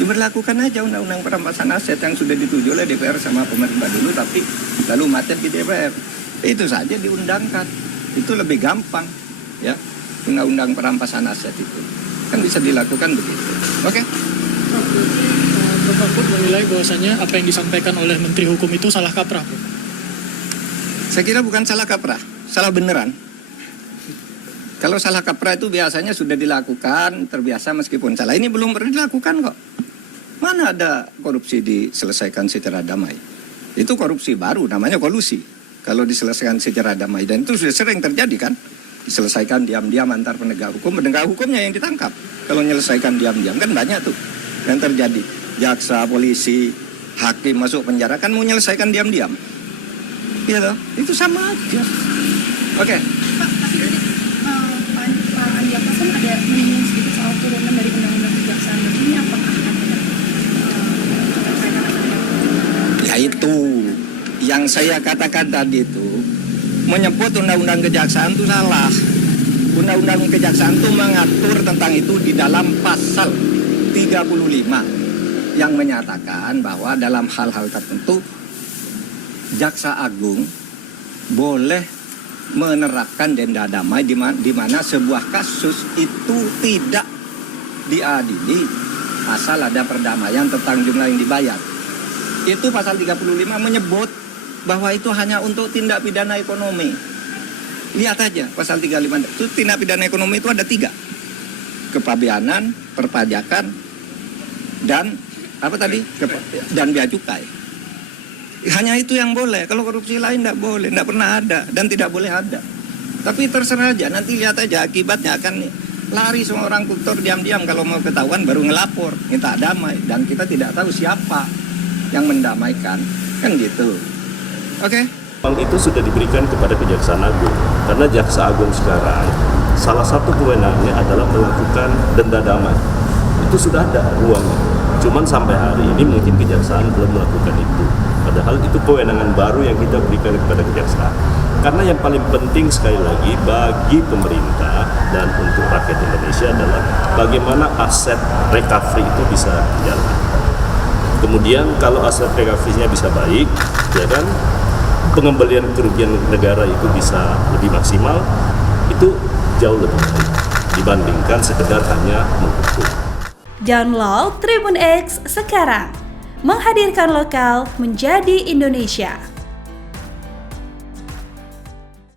Diberlakukan aja undang-undang perampasan aset yang sudah disetujui oleh DPR sama pemerintah dulu, tapi lalu macet di DPR. Itu saja diundangkan. Itu lebih gampang, ya. Undang-undang perampasan aset itu kan bisa dilakukan begitu. Oke? Bapak Mahfud menilai bahwasanya apa yang disampaikan oleh Menteri Hukum itu salah kaprah, Bu. Saya kira bukan salah kaprah, salah beneran. Kalau salah kaprah itu biasanya sudah dilakukan, terbiasa meskipun salah. Ini belum pernah dilakukan kok. Mana ada korupsi diselesaikan secara damai? Itu korupsi baru, namanya kolusi. Kalau diselesaikan secara damai, dan itu sudah sering terjadi kan? Diselesaikan diam-diam antar penegak hukumnya yang ditangkap. Kalau menyelesaikan diam-diam kan banyak tuh yang terjadi. Jaksa, polisi, hakim masuk penjara kan mau menyelesaikan diam-diam. Iya toh, itu sama aja. Oke. Pak, tapi tadi Pak Andi Akasan ada menyinggung sedikit soal turunan dari undang-undang kejaksaan. Ini apakah ada Ya itu yang saya katakan tadi itu, menyebut undang-undang kejaksaan itu salah. Undang-undang kejaksaan itu mengatur tentang itu di dalam pasal 35 yang menyatakan bahwa dalam hal-hal tertentu Jaksa Agung boleh menerapkan denda damai di mana sebuah kasus itu tidak diadili asal ada perdamaian tentang jumlah yang dibayar. Itu pasal 35 menyebut bahwa itu hanya untuk tindak pidana ekonomi. Lihat aja pasal 35 itu tindak pidana ekonomi itu ada 3. Kepabeanan, perpajakan, dan apa tadi? Dan bea cukai. Hanya itu yang boleh. Kalau korupsi lain tidak boleh, tidak pernah ada dan tidak boleh ada. Tapi terserah aja, nanti lihat aja akibatnya akan lari semua orang koruptor diam-diam, kalau mau ketahuan baru ngelapor, minta damai, dan kita tidak tahu siapa yang mendamaikan. Kan gitu. Oke? Uang itu sudah diberikan kepada Kejaksaan Agung, karena Jaksa Agung sekarang salah satu kewenangannya adalah melakukan denda damai. Itu sudah ada uangnya. Cuman sampai hari ini mungkin Kejaksaan belum melakukan itu. Padahal itu kewenangan baru yang kita berikan kepada Kejaksaan. Karena yang paling penting sekali lagi bagi pemerintah dan untuk rakyat Indonesia adalah bagaimana aset recovery itu bisa jalan. Kemudian kalau aset recovery-nya bisa baik, ya kan, pengembalian kerugian negara itu bisa lebih maksimal, itu jauh lebih baik dibandingkan sekedar hanya menghukum. Download Tribun X sekarang, menghadirkan lokal menjadi Indonesia.